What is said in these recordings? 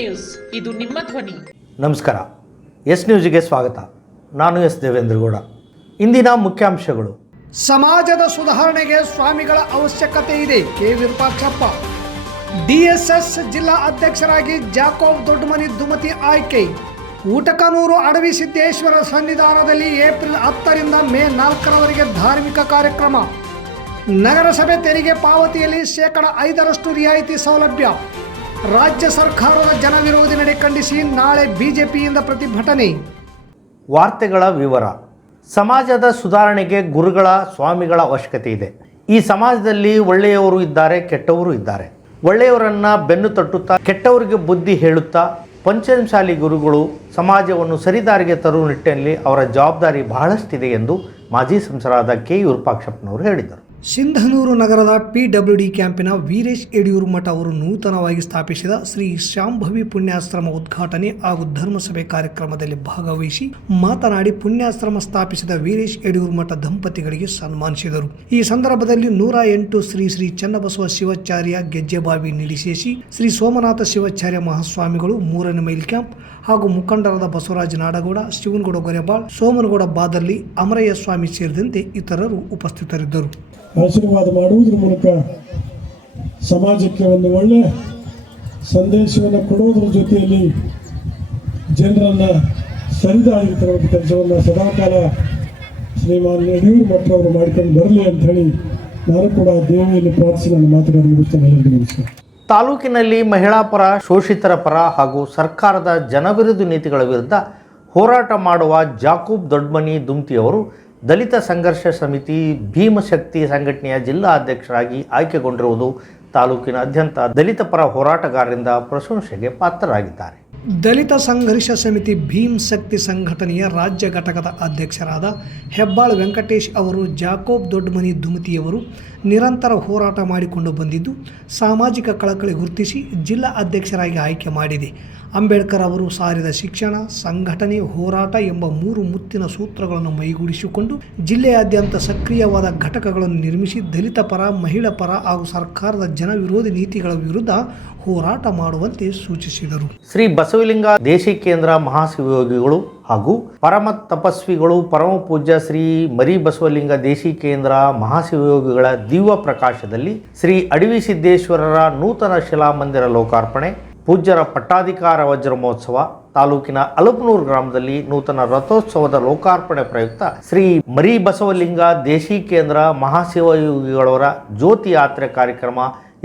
News. ಇದು ನಿಮ್ಮ ಧ್ವನಿ. ನಮಸ್ಕಾರ. ಎಸ್ ನ್ಯೂಸ್ಗೆ ಸ್ವಾಗತ. ನಾನು ಎಸ್ ದೇವೇಂದ್ರಗೌಡ. ಇಂದಿನ ಮುಖ್ಯಾಂಶಗಳು. ಸಮಾಜದ ಸುಧಾರಣೆಗೆ ಸ್ವಾಮಿಗಳ ಅವಶ್ಯಕತೆ ಇದೆ. ಕೆ. ವಿರೂಪಾಕ್ಷಪ್ಪ. ಡಿಎಸ್ಎಸ್ ಜಿಲ್ಲಾ ಅಧ್ಯಕ್ಷರಾಗಿ ಜಾಕೋಬ್ ದೊಡ್ಡಮನಿ ದುಮತಿ ಆಯ್ಕೆ. ಊಟಕನೂರು ಅಡವಿ ಸಿದ್ದೇಶ್ವರ ಸನ್ನಿಧಾನದಲ್ಲಿ ಏಪ್ರಿಲ್ ಹತ್ತರಿಂದ ಮೇ ನಾಲ್ಕರವರೆಗೆ ಧಾರ್ಮಿಕ ಕಾರ್ಯಕ್ರಮ. ನಗರಸಭೆ ತೆರಿಗೆ ಪಾವತಿಯಲ್ಲಿ ಶೇಕಡ ಐದರಷ್ಟು ರಿಯಾಯಿತಿ ಸೌಲಭ್ಯ. ರಾಜ್ಯ ಸರ್ಕಾರದ ಜನವಿರೋಧಿ ನಡೆ ಖಂಡಿಸಿ ನಾಳೆ ಬಿಜೆಪಿಯಿಂದ ಪ್ರತಿಭಟನೆ. ವಾರ್ತೆಗಳ ವಿವರ. ಸಮಾಜದ ಸುಧಾರಣೆಗೆ ಗುರುಗಳ, ಸ್ವಾಮಿಗಳ ಅವಶ್ಯಕತೆ ಇದೆ. ಈ ಸಮಾಜದಲ್ಲಿ ಒಳ್ಳೆಯವರು ಇದ್ದಾರೆ, ಕೆಟ್ಟವರು ಇದ್ದಾರೆ. ಒಳ್ಳೆಯವರನ್ನ ಬೆನ್ನು ತಟ್ಟುತ್ತಾ, ಕೆಟ್ಟವರಿಗೆ ಬುದ್ಧಿ ಹೇಳುತ್ತಾ ಪಂಚಮಶಾಲಿ ಗುರುಗಳು ಸಮಾಜವನ್ನು ಸರಿದಾರಿಗೆ ತರುವ ನಿಟ್ಟಿನಲ್ಲಿ ಅವರ ಜವಾಬ್ದಾರಿ ಬಹಳಷ್ಟಿದೆ ಎಂದು ಮಾಜಿ ಸಂಸದರಾದ ಕೆ. ವಿರೂಪಾಕ್ಷಪ್ಪನವರು ಹೇಳಿದರು. ಸಿಂಧನೂರು ನಗರದ ಪಿ ಡಬ್ಲ್ಯೂ ಡಿ ಕ್ಯಾಂಪಿನ ವೀರೇಶ್ ಯಡಿಯೂರು ಮಠ ಅವರು ನೂತನವಾಗಿ ಸ್ಥಾಪಿಸಿದ ಶ್ರೀ ಶಾಂಭವಿ ಪುಣ್ಯಾಶ್ರಮ ಉದ್ಘಾಟನೆ ಹಾಗೂ ಧರ್ಮಸಭೆ ಕಾರ್ಯಕ್ರಮದಲ್ಲಿ ಭಾಗವಹಿಸಿ ಮಾತನಾಡಿ ಪುಣ್ಯಾಶ್ರಮ ಸ್ಥಾಪಿಸಿದ ವೀರೇಶ್ ಯಡಿಯೂರು ಮಠ ದಂಪತಿಗಳಿಗೆ ಸನ್ಮಾನಿಸಿದರು. ಈ ಸಂದರ್ಭದಲ್ಲಿ ನೂರ ಎಂಟು ಶ್ರೀ ಶ್ರೀ ಚನ್ನಬಸವ ಶಿವಾಚಾರ್ಯ ಗೆಜ್ಜೆಬಾವಿ ನಿಡಿಶೇಷಿ ಶ್ರೀ ಸೋಮನಾಥ ಶಿವಾಚಾರ್ಯ ಮಹಾಸ್ವಾಮಿಗಳು ಮೂರನೇ ಮೈಲ್ ಕ್ಯಾಂಪ್ ಹಾಗೂ ಮುಖಂಡರಾದ ಬಸವರಾಜ ನಾಡಗೌಡ, ಶಿವನಗೌಡ ಗೊರೆಬಾಳ್, ಸೋಮನಗೌಡ ಬಾದರ್ಲಿ, ಅಮರಯ್ಯ ಸ್ವಾಮಿ ಸೇರಿದಂತೆ ಇತರರು ಉಪಸ್ಥಿತರಿದ್ದರು. ಆಶೀರ್ವಾದ ಮಾಡುವುದರ ಮೂಲಕ ಸಮಾಜಕ್ಕೆ ಒಂದು ಒಳ್ಳೆ ಸಂದೇಶವನ್ನು ಕೊಡುವುದರ ಜೊತೆಯಲ್ಲಿ ಜನರನ್ನು ಸರಿದಾಗಿ ತರುವಂಥ ಕೆಲಸವನ್ನು ಸದಾಕಾಲ ಶ್ರೀಮಾನ್ ಯಡಿಯೂರು ಮಠರವರು ಮಾಡ್ಕೊಂಡು ಬರಲಿ ಅಂತ ಹೇಳಿ ನಾನು ಕೂಡ ದೇವಿಯಲ್ಲಿ ಪ್ರಾರ್ಥಿಸಿ ನನ್ನ ಮಾತುಗಳನ್ನು ಮುಗಿಸ್ತೇನೆ ನಮಸ್ಕಾರ. ತಾಲೂಕಿನಲ್ಲಿ ಮಹಿಳಾ ಪರ, ಶೋಷಿತರ ಪರ ಹಾಗೂ ಸರ್ಕಾರದ ಜನವಿರೋಧಿ ನೀತಿಗಳ ವಿರುದ್ಧ ಹೋರಾಟ ಮಾಡುವ ಜಾಕೂಬ್ ದೊಡ್ಮನಿ ದುಮ್ತಿಯವರು ದಲಿತ ಸಂಘರ್ಷ ಸಮಿತಿ ಭೀಮಶಕ್ತಿ ಸಂಘಟನೆಯ ಜಿಲ್ಲಾ ಅಧ್ಯಕ್ಷರಾಗಿ ಆಯ್ಕೆಗೊಂಡಿರುವುದು ತಾಲೂಕಿನಾದ್ಯಂತ ದಲಿತ ಪರ ಹೋರಾಟಗಾರರಿಂದ ಪ್ರಶಂಸೆಗೆ ಪಾತ್ರರಾಗಿದ್ದಾರೆ. ದಲಿತ ಸಂಘರ್ಷ ಸಮಿತಿ ಭೀಮ್ ಶಕ್ತಿ ಸಂಘಟನೆಯ ರಾಜ್ಯ ಘಟಕದ ಅಧ್ಯಕ್ಷರಾದ ಹೆಬ್ಬಾಳ್ ವೆಂಕಟೇಶ್ ಅವರು, ಜಾಕೋಬ್ ದೊಡ್ಡಮನಿ ದುಮತಿಯವರು ನಿರಂತರ ಹೋರಾಟ ಮಾಡಿಕೊಂಡು ಬಂದಿದ್ದು, ಸಾಮಾಜಿಕ ಕಳಕಳಿ ಗುರುತಿಸಿ ಜಿಲ್ಲಾ ಅಧ್ಯಕ್ಷರಾಗಿ ಆಯ್ಕೆ ಮಾಡಿದೆ. ಅಂಬೇಡ್ಕರ್ ಅವರು ಸಾರಿದ ಶಿಕ್ಷಣ, ಸಂಘಟನೆ, ಹೋರಾಟ ಎಂಬ ಮೂರು ಮುತ್ತಿನ ಸೂತ್ರಗಳನ್ನು ಮೈಗೂಡಿಸಿಕೊಂಡು ಜಿಲ್ಲೆಯಾದ್ಯಂತ ಸಕ್ರಿಯವಾದ ಘಟಕಗಳನ್ನು ನಿರ್ಮಿಸಿ ದಲಿತ ಪರ, ಮಹಿಳಾ ಪರ ಹಾಗೂ ಸರ್ಕಾರದ ಜನವಿರೋಧಿ ನೀತಿಗಳ ವಿರುದ್ಧ ಹೋರಾಟ ಮಾಡುವಂತೆ ಸೂಚಿಸಿದರು. ಶ್ರೀ ಬಸವಲಿಂಗ ದೇಶಿ ಕೇಂದ್ರ ಮಹಾಶಿವಯೋಗಿಗಳು ಹಾಗೂ ಪರಮ ತಪಸ್ವಿಗಳು ಪರಮ ಪೂಜ್ಯ ಶ್ರೀ ಮರಿ ಬಸವಲಿಂಗ ದೇಶಿ ಕೇಂದ್ರ ಮಹಾಶಿವಯೋಗಿಗಳ ದಿವ್ಯ ಪ್ರಕಾಶದಲ್ಲಿ ಶ್ರೀ ಅಡವಿ ಸಿದ್ದೇಶ್ವರರ ನೂತನ ಶಿಲಾಮಂದಿರ ಲೋಕಾರ್ಪಣೆ ಪೂಜ್ಯರ ಪಟ್ಟಾಧಿಕಾರ ವಜ್ರ ಮಹೋತ್ಸವ, ತಾಲೂಕಿನ ಅಲಪನೂರು ಗ್ರಾಮದಲ್ಲಿ ನೂತನ ರಥೋತ್ಸವದ ಲೋಕಾರ್ಪಣೆ ಪ್ರಯುಕ್ತ ಶ್ರೀ ಮರಿ ಬಸವಲಿಂಗ ದೇಶಿ ಕೇಂದ್ರ ಮಹಾಶಿವಯೋಗಿಗಳವರ ಜ್ಯೋತಿ ಯಾತ್ರೆ ಕಾರ್ಯಕ್ರಮ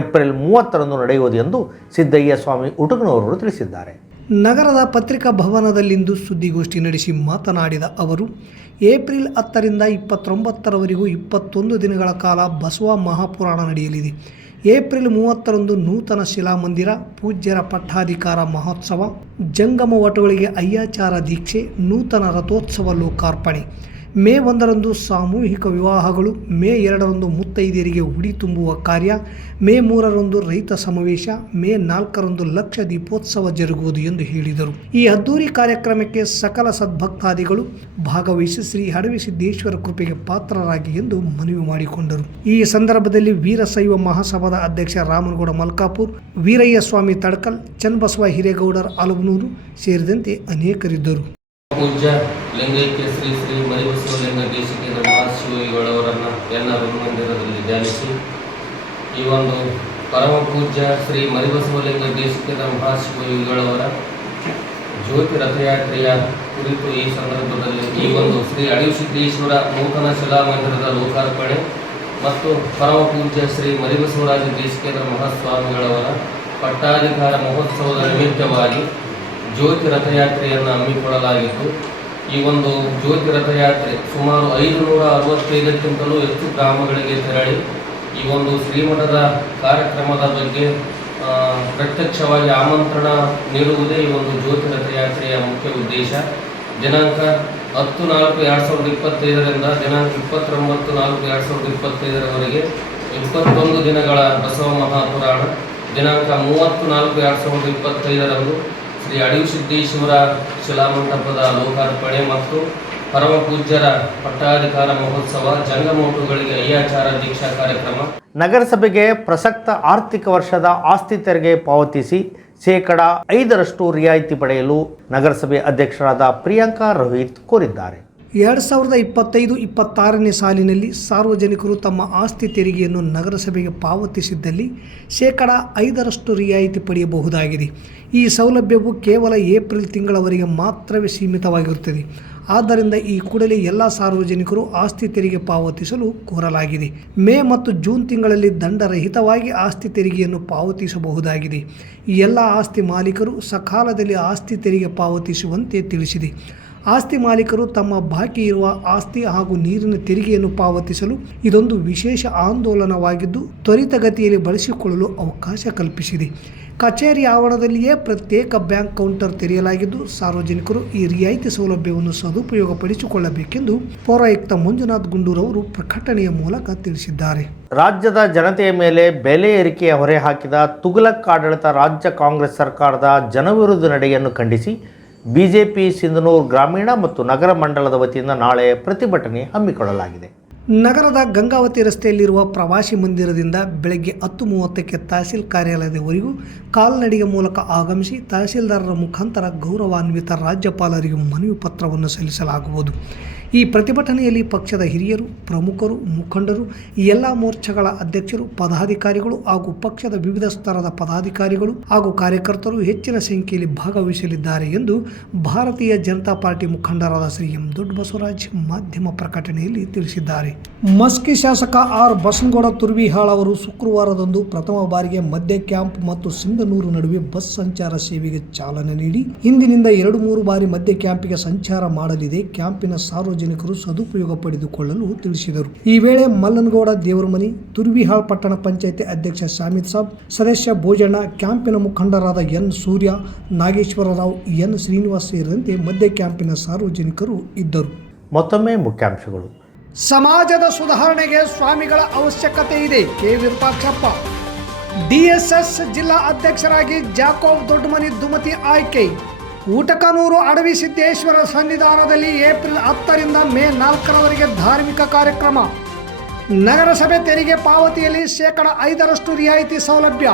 ಏಪ್ರಿಲ್ ಮೂವತ್ತರಂದು ನಡೆಯುವುದು ಎಂದು ಸಿದ್ದಯ್ಯ ಸ್ವಾಮಿ ಉಟುಕನವರು ತಿಳಿಸಿದ್ದಾರೆ. ನಗರದ ಪತ್ರಿಕಾ ಭವನದಲ್ಲಿಂದು ಸುದ್ದಿಗೋಷ್ಠಿ ನಡೆಸಿ ಮಾತನಾಡಿದ ಅವರು, ಏಪ್ರಿಲ್ ಹತ್ತರಿಂದ ಇಪ್ಪತ್ತೊಂಬತ್ತರವರೆಗೂ ಇಪ್ಪತ್ತೊಂದು ದಿನಗಳ ಕಾಲ ಬಸವ ಮಹಾಪುರಾಣ ನಡೆಯಲಿದೆ. ಏಪ್ರಿಲ್ ಮೂವತ್ತರಂದು ನೂತನ ಶಿಲಾಮಂದಿರ ಪೂಜ್ಯರ ಪಟ್ಟಾಧಿಕಾರ ಮಹೋತ್ಸವ ಜಂಗಮ ವಟುಗಳಿಗೆ ಅಯ್ಯಾಚಾರ ದೀಕ್ಷೆ ನೂತನ ರಥೋತ್ಸವ ಲೋಕಾರ್ಪಣೆ. ಮೇ ಒಂದರಂದು ಸಾಮೂಹಿಕ ವಿವಾಹಗಳು, ಮೇ ಎರಡರಂದು ಮುತ್ತೈದೆಯರಿಗೆ ಉಡಿ ತುಂಬುವ ಕಾರ್ಯ, ಮೇ ಮೂರರಂದು ರೈತ ಸಮಾವೇಶ, ಮೇ ನಾಲ್ಕರಂದು ಲಕ್ಷ ದೀಪೋತ್ಸವ ಜರುಗುವುದು ಎಂದು ಹೇಳಿದರು. ಈ ಅದ್ದೂರಿ ಕಾರ್ಯಕ್ರಮಕ್ಕೆ ಸಕಲ ಸದ್ಭಕ್ತಾದಿಗಳು ಭಾಗವಹಿಸಿ ಶ್ರೀ ಹಡವಿ ಸಿದ್ದೇಶ್ವರ ಕೃಪೆಗೆ ಪಾತ್ರರಾಗಿ ಎಂದು ಮನವಿ ಮಾಡಿಕೊಂಡರು. ಈ ಸಂದರ್ಭದಲ್ಲಿ ವೀರಶೈವ ಮಹಾಸಭಾದ ಅಧ್ಯಕ್ಷ ರಾಮನಗೌಡ ಮಲ್ಕಾಪುರ್ ವೀರಯ್ಯ ಸ್ವಾಮಿ ತಡ್ಕಲ್, ಚನ್ನಬಸವ ಹಿರೇಗೌಡರ ಅಲಬನೂರು ಸೇರಿದಂತೆ ಅನೇಕರಿದ್ದರು. ಪೂಜ್ಯ ಲಿಂಗೈಕ್ಯ ಶ್ರೀ ಶ್ರೀ ಮರಿಬಸವಲಿಂಗ ದೇಶಿಕೇಂದ್ರ ಮಹಾಶಿವಗಳವರನ್ನು ಎಲ್ಲ ಮಂದಿರದಲ್ಲಿ ಧ್ಯಾನಿಸಿ, ಈ ಒಂದು ಪರಮ ಪೂಜ್ಯ ಶ್ರೀ ಮರಿಬಸವಲಿಂಗ ದೇಶಿಕೇಂದ್ರ ಮಹಾಶಿವಗಳವರ ಜ್ಯೋತಿ ರಥಯಾತ್ರೆಯ ಕುರಿತು ಈ ಸಂದರ್ಭದಲ್ಲಿ ಈ ಒಂದು ಶ್ರೀ ಅಡಿವು ಸಿದ್ದೇಶ್ವರ ನೂತನ ಶಿಲಾಮಂದಿರದ ಲೋಕಾರ್ಪಣೆ ಮತ್ತು ಪರಮ ಪೂಜ್ಯ ಶ್ರೀ ಮರಿಬಸವರಾಜ ದೇಶಿಕೇಂದ್ರ ಮಹಾಸ್ವಾಮಿಗಳವರ ಪಟ್ಟಾಧಿಕಾರ ಮಹೋತ್ಸವದ ನಿಮಿತ್ತವಾಗಿ ಜ್ಯೋತಿ ರಥಯಾತ್ರೆಯನ್ನು ಹಮ್ಮಿಕೊಳ್ಳಲಾಗಿತ್ತು. ಈ ಒಂದು ಜ್ಯೋತಿ ರಥಯಾತ್ರೆ ಸುಮಾರು ಐದು ನೂರ ಅರವತ್ತೈದಕ್ಕಿಂತಲೂ ಹೆಚ್ಚು ಗ್ರಾಮಗಳಿಗೆ ತೆರಳಿ, ಈ ಒಂದು ಶ್ರೀಮಠದ ಕಾರ್ಯಕ್ರಮದ ಬಗ್ಗೆ ಪ್ರತ್ಯಕ್ಷವಾಗಿ ಆಮಂತ್ರಣ ನೀಡುವುದೇ ಈ ಒಂದು ಜ್ಯೋತಿ ರಥಯಾತ್ರೆಯ ಮುಖ್ಯ ಉದ್ದೇಶ. ದಿನಾಂಕ ಹತ್ತು ನಾಲ್ಕು ಎರಡು ಸಾವಿರದ ಇಪ್ಪತ್ತೈದರಿಂದ ದಿನಾಂಕ ಇಪ್ಪತ್ತೊಂಬತ್ತು ನಾಲ್ಕು ಎರಡು ಸಾವಿರದ ಇಪ್ಪತ್ತೈದರವರೆಗೆ ಇಪ್ಪತ್ತೊಂದು ದಿನಗಳ ಬಸವ ಮಹಾಪುರಾಣ. ದಿನಾಂಕ ಮೂವತ್ತು ನಾಲ್ಕು ಎರಡು ಸಾವಿರದ ಇಪ್ಪತ್ತೈದರಂದು ಶ್ರೀ ಅಡಿವು ಸಿದ್ದೇಶ್ವರ ಶಿಲಾಮಂಟಪದ ಲೋಕಾರ್ಪಣೆ ಮತ್ತು ಪರಮ ಪೂಜ್ಯರ ಪಟ್ಟಾಧಿಕಾರ ಮಹೋತ್ಸವ, ಜಂಗಮೋಟುಗಳಿಗೆ ಅಯ್ಯಾಚಾರ ದೀಕ್ಷಾ ಕಾರ್ಯಕ್ರಮ. ನಗರಸಭೆಗೆ ಪ್ರಸಕ್ತ ಆರ್ಥಿಕ ವರ್ಷದ ಆಸ್ತಿ ತೆರಿಗೆ ಪಾವತಿಸಿ ಶೇಕಡಾ ಐದರಷ್ಟು ರಿಯಾಯಿತಿ ಪಡೆಯಲು ನಗರಸಭೆ ಅಧ್ಯಕ್ಷರಾದ ಪ್ರಿಯಾಂಕಾ ರೋಹಿತ್ ಕೋರಿದ್ದಾರೆ. ಎರಡು ಸಾವಿರದ ಇಪ್ಪತ್ತೈದು, ಇಪ್ಪತ್ತಾರನೇ ಸಾಲಿನಲ್ಲಿ ಸಾರ್ವಜನಿಕರು ತಮ್ಮ ಆಸ್ತಿ ತೆರಿಗೆಯನ್ನು ನಗರಸಭೆಗೆ ಪಾವತಿಸಿದ್ದಲ್ಲಿ ಶೇಕಡ ಐದರಷ್ಟು ರಿಯಾಯಿತಿ ಪಡೆಯಬಹುದಾಗಿದೆ. ಈ ಸೌಲಭ್ಯವು ಕೇವಲ ಏಪ್ರಿಲ್ ತಿಂಗಳವರೆಗೆ ಮಾತ್ರವೇ ಸೀಮಿತವಾಗಿರುತ್ತದೆ. ಆದ್ದರಿಂದ ಈ ಕೂಡಲೇ ಎಲ್ಲ ಸಾರ್ವಜನಿಕರು ಆಸ್ತಿ ತೆರಿಗೆ ಪಾವತಿಸಲು ಕೋರಲಾಗಿದೆ. ಮೇ ಮತ್ತು ಜೂನ್ ತಿಂಗಳಲ್ಲಿ ದಂಡರಹಿತವಾಗಿ ಆಸ್ತಿ ತೆರಿಗೆಯನ್ನು ಪಾವತಿಸಬಹುದಾಗಿದೆ. ಎಲ್ಲ ಆಸ್ತಿ ಮಾಲೀಕರು ಸಕಾಲದಲ್ಲಿ ಆಸ್ತಿ ತೆರಿಗೆ ಪಾವತಿಸುವಂತೆ ತಿಳಿಸಿದೆ. ಆಸ್ತಿ ಮಾಲೀಕರು ತಮ್ಮ ಬಾಕಿ ಇರುವ ಆಸ್ತಿ ಹಾಗೂ ನೀರಿನ ತೆರಿಗೆಯನ್ನು ಪಾವತಿಸಲು ಇದೊಂದು ವಿಶೇಷ ಆಂದೋಲನವಾಗಿದ್ದು ತ್ವರಿತಗತಿಯಲ್ಲಿ ಬಳಸಿಕೊಳ್ಳಲು ಅವಕಾಶ ಕಲ್ಪಿಸಿದೆ. ಕಚೇರಿ ಆವರಣದಲ್ಲಿಯೇ ಪ್ರತ್ಯೇಕ ಬ್ಯಾಂಕ್ ಕೌಂಟರ್ ತೆರೆಯಲಾಗಿದ್ದು, ಸಾರ್ವಜನಿಕರು ಈ ರಿಯಾಯಿತಿ ಸೌಲಭ್ಯವನ್ನು ಸದುಪಯೋಗಪಡಿಸಿಕೊಳ್ಳಬೇಕೆಂದು ಪೌರಾಯುಕ್ತ ಮಂಜುನಾಥ್ ಗುಂಡೂರವರು ಪ್ರಕಟಣೆಯ ಮೂಲಕ ತಿಳಿಸಿದ್ದಾರೆ. ರಾಜ್ಯದ ಜನತೆಯ ಮೇಲೆ ಬೆಲೆ ಏರಿಕೆಯ ಹೊರೆ ಹಾಕಿದ ತುಗಲಕ್ ಆಡಳಿತ ರಾಜ್ಯ ಕಾಂಗ್ರೆಸ್ ಸರ್ಕಾರದ ಜನವಿರುದ್ಧ ನಡೆಯನ್ನು ಖಂಡಿಸಿ ಬಿಜೆಪಿ ಸಿಂಧನೂರು ಗ್ರಾಮೀಣ ಮತ್ತು ನಗರ ಮಂಡಲದ ವತಿಯಿಂದ ನಾಳೆ ಪ್ರತಿಭಟನೆ ಹಮ್ಮಿಕೊಳ್ಳಲಾಗಿದೆ. ನಗರದ ಗಂಗಾವತಿ ರಸ್ತೆಯಲ್ಲಿರುವ ಪ್ರವಾಸಿ ಮಂದಿರದಿಂದ ಬೆಳಗ್ಗೆ ಹತ್ತು ಮೂವತ್ತಕ್ಕೆ ತಹಸೀಲ್ ಕಾರ್ಯಾಲಯದವರೆಗೂ ಕಾಲ್ನಡಿಗೆ ಮೂಲಕ ಆಗಮಿಸಿ ತಹಸೀಲ್ದಾರರ ಮುಖಾಂತರ ಗೌರವಾನ್ವಿತ ರಾಜ್ಯಪಾಲರಿಗೆ ಮನವಿ ಪತ್ರವನ್ನು ಸಲ್ಲಿಸಲಾಗುವುದು. ಈ ಪ್ರತಿಭಟನೆಯಲ್ಲಿ ಪಕ್ಷದ ಹಿರಿಯರು, ಪ್ರಮುಖರು, ಮುಖಂಡರು ಎಲ್ಲ ಮೋರ್ಚಾಗಳ ಅಧ್ಯಕ್ಷರು, ಪದಾಧಿಕಾರಿಗಳು ಹಾಗೂ ಪಕ್ಷದ ವಿವಿಧ ಸ್ತರದ ಪದಾಧಿಕಾರಿಗಳು ಹಾಗೂ ಕಾರ್ಯಕರ್ತರು ಹೆಚ್ಚಿನ ಸಂಖ್ಯೆಯಲ್ಲಿ ಭಾಗವಹಿಸಲಿದ್ದಾರೆ ಎಂದು ಭಾರತೀಯ ಜನತಾ ಪಾರ್ಟಿ ಮುಖಂಡರಾದ ಶ್ರೀ ಎಂ ದೊಡ್ಡ ಬಸವರಾಜ್ ಮಾಧ್ಯಮ ಪ್ರಕಟಣೆಯಲ್ಲಿ ತಿಳಿಸಿದ್ದಾರೆ. ಮಸ್ಕಿ ಶಾಸಕ ಆರ್ ಬಸನಗೌಡ ತುರ್ವಿಹಾಳ್ ಅವರು ಶುಕ್ರವಾರದಂದು ಪ್ರಥಮ ಬಾರಿಗೆ ಮಧ್ಯ ಕ್ಯಾಂಪ್ ಮತ್ತು ಸಿಂಧನೂರು ನಡುವೆ ಬಸ್ ಸಂಚಾರ ಸೇವೆಗೆ ಚಾಲನೆ ನೀಡಿ, ಇಂದಿನಿಂದ ಎರಡು ಮೂರು ಬಾರಿ ಮಧ್ಯ ಕ್ಯಾಂಪಿಗೆ ಸಂಚಾರ ಮಾಡಲಿದೆ. ಕ್ಯಾಂಪಿನ ಸಾರ್ವಜನಿಕರು ಸದುಪಯೋಗ ಪಡೆದುಕೊಳ್ಳಲು ತಿಳಿಸಿದರು. ಈ ವೇಳೆ ಮಲ್ಲನಗೌಡ ದೇವರಮನಿ ತುರ್ವಿಹಾಳ್ ಪಟ್ಟಣ ಪಂಚಾಯತಿ ಅಧ್ಯಕ್ಷ ಸಾಮಿತ್ ಸಾಬ್ ಸದಸ್ಯ ಭೋಜಣ್ಣ ಕ್ಯಾಂಪಿನ ಮುಖಂಡರಾದ ಎನ್ ಸೂರ್ಯ ನಾಗೇಶ್ವರರಾವ್ ಎನ್ ಶ್ರೀನಿವಾಸ್ ಸೇರಿದಂತೆ ಮಧ್ಯ ಕ್ಯಾಂಪಿನ ಸಾರ್ವಜನಿಕರು ಇದ್ದರು. ಮತ್ತೊಮ್ಮೆ ಮುಖ್ಯಾಂಶಗಳು. ಸಮಾಜದ ಸುಧಾರಣೆಗೆ ಸ್ವಾಮಿಗಳ ಅವಶ್ಯಕತೆ ಇದೆ. ಕೆ. ವಿರೂಪಾಕ್ಷಪ್ಪ. ಡಿಎಸ್ಎಸ್ ಜಿಲ್ಲಾ ಅಧ್ಯಕ್ಷರಾಗಿ ಜಾಕೋಬ್ ದೊಡ್ಡಮನಿ ದುಮತಿ ಆಯ್ಕೆ. ಊಟಕನೂರು ಅಡವಿ ಸಿದ್ದೇಶ್ವರ ಸನ್ನಿಧಾನದಲ್ಲಿ ಏಪ್ರಿಲ್ ಹತ್ತರಿಂದ ಮೇ ನಾಲ್ಕರವರೆಗೆ ಧಾರ್ಮಿಕ ಕಾರ್ಯಕ್ರಮ. ನಗರಸಭೆ ತೆರಿಗೆ ಪಾವತಿಯಲ್ಲಿ ಶೇಕಡ ಐದರಷ್ಟು ರಿಯಾಯಿತಿ ಸೌಲಭ್ಯ.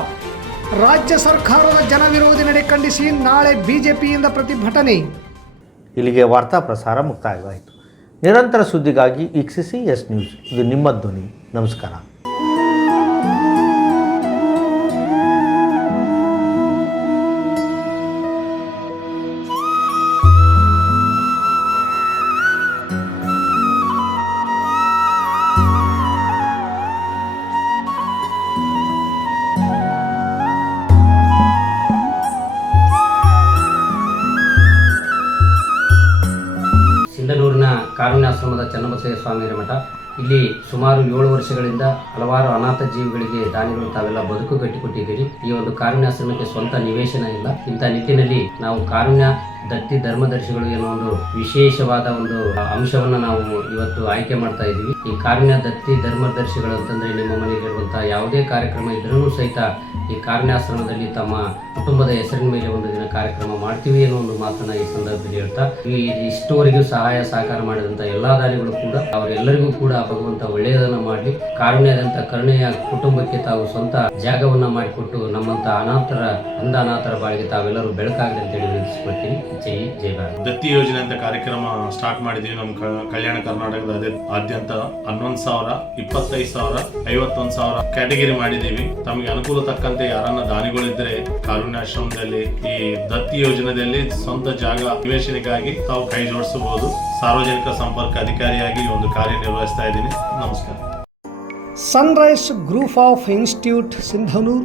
ರಾಜ್ಯ ಸರ್ಕಾರದ ಜನವಿರೋಧಿ ನಡೆ ಖಂಡಿಸಿ ನಾಳೆ ಬಿಜೆಪಿಯಿಂದ ಪ್ರತಿಭಟನೆ. ಇಲ್ಲಿಗೆ ವಾರ್ತಾ ಪ್ರಸಾರ ಮುಕ್ತಾಯವಾಯಿತು. ನಿರಂತರ ಸುದ್ದಿಗಾಗಿ ವೀಕ್ಷಿಸಿ ಎಸ್ ನ್ಯೂಸ್. ಇದು ನಿಮ್ಮ ಧ್ವನಿ. ನಮಸ್ಕಾರ. ಕಾರುಣ್ಯಾಶ್ರಮದ ಚನ್ನಬಸಯ್ಯ ಸ್ವಾಮಿಯರ ಮಠ. ಇಲ್ಲಿ ಸುಮಾರು ಏಳು ವರ್ಷಗಳಿಂದ ಹಲವಾರು ಅನಾಥ ಜೀವಿಗಳಿಗೆ ದಾನಿಗಳು ತಾವೆಲ್ಲ ಬದುಕು ಕಟ್ಟಿಕೊಟ್ಟಿದ್ದೀರಿ ಈ ಒಂದು ಕಾರುಣ್ಯಾಶ್ರಮಕ್ಕೆ ಸ್ವಂತ ನಿವೇಶನ ಇಲ್ಲ. ಇಂಥ ನಿಟ್ಟಿನಲ್ಲಿ ನಾವು ಕಾರುಣ್ಯ ದತ್ತಿ ಧರ್ಮದರ್ಶಿಗಳು ಎನ್ನುವ ಒಂದು ವಿಶೇಷವಾದ ಒಂದು ಅಂಶವನ್ನ ನಾವು ಇವತ್ತು ಆಯ್ಕೆ ಮಾಡ್ತಾ ಇದ್ದೀವಿ. ಈ ಕಾರುಣ್ಯ ದತ್ತಿ ಧರ್ಮದರ್ಶಿಗಳು ಅಂತಂದ್ರೆ ನಿಮ್ಮ ಮನೆಯಲ್ಲಿರುವಂತಹ ಯಾವುದೇ ಕಾರ್ಯಕ್ರಮ ಇದ್ರೂ ಸಹಿತ ಈ ಕಾರಣಾಶ್ರಮದಲ್ಲಿ ತಮ್ಮ ಕುಟುಂಬದ ಹೆಸರಿನ ಮೇಲೆ ಒಂದು ದಿನ ಕಾರ್ಯಕ್ರಮ ಮಾಡ್ತೀವಿ ಅನ್ನೋ ಒಂದು ಮಾತನ್ನ ಈ ಸಂದರ್ಭದಲ್ಲಿ ಹೇಳ್ತಾ, ಈ ಇಷ್ಟುವರೆಗೂ ಸಹಾಯ ಸಹಕಾರ ಮಾಡಿದಂತ ಎಲ್ಲಾ ದಾರಿಗಳು ಕೂಡ ಅವರೆಲ್ಲರಿಗೂ ಕೂಡ ಭಗವಂತ ಒಳ್ಳೆಯದನ್ನ ಮಾಡಲಿ. ಕಾರಣೆಯಾದಂತ ಕರುಣೆಯ ಕುಟುಂಬಕ್ಕೆ ತಾವು ಸ್ವಂತ ಜಾಗವನ್ನ ಮಾಡಿಕೊಟ್ಟು ನಮ್ಮಂತ ಅನಾಥರ, ಅಂಧ ಅನಾಥರ ಬಾಳಿಗೆ ತಾವೆಲ್ಲರೂ ಬೆಳಕಾಗಲಿ ಅಂತೇಳಿ ವಿನಂತಿಸ್ಕೊಳ್ತೀನಿ. ಜೈ ಜೈ ಭಾರತ್. ದತ್ತಿ ಯೋಜನೆ ಅಂತ ಕಾರ್ಯಕ್ರಮ ಸ್ಟಾರ್ಟ್ ಮಾಡಿದೀವಿ ನಮ್ಮ ಕಲ್ಯಾಣ ಕರ್ನಾಟಕದ ಅದೇ- ಆದ್ಯಂತ ಹನ್ನೊಂದು ಸಾವಿರ, ಇಪ್ಪತ್ತೈದು ಸಾವಿರ, ಐವತ್ತೊಂದು ಸಾವಿರ ಕ್ಯಾಟಗರಿ ಮಾಡಿದೀವಿ. ತಮಗೆ ಅನುಕೂಲ ತಕ್ಕಂತೆ ಯಾರನ್ನ ದಾನಿಗಳಿದ್ರೆ ಕಾರುಣ್ಯಾಶ್ರಮದಲ್ಲಿ, ಈ ದತ್ತಿ ಯೋಜನೆಯಲ್ಲಿ ಸ್ವಂತ ಜಾಗ ನಿವೇಶನಕ್ಕಾಗಿ ತಾವು ಕೈ ಜೋಡಿಸಬಹುದು. ಸಾರ್ವಜನಿಕ ಸಂಪರ್ಕ ಅಧಿಕಾರಿಯಾಗಿ ಒಂದು ಕಾರ್ಯನಿರ್ವಹಿಸ್ತಾ ಇದ್ದೀನಿ. ನಮಸ್ಕಾರ. Sunrise group of institute Sindhanur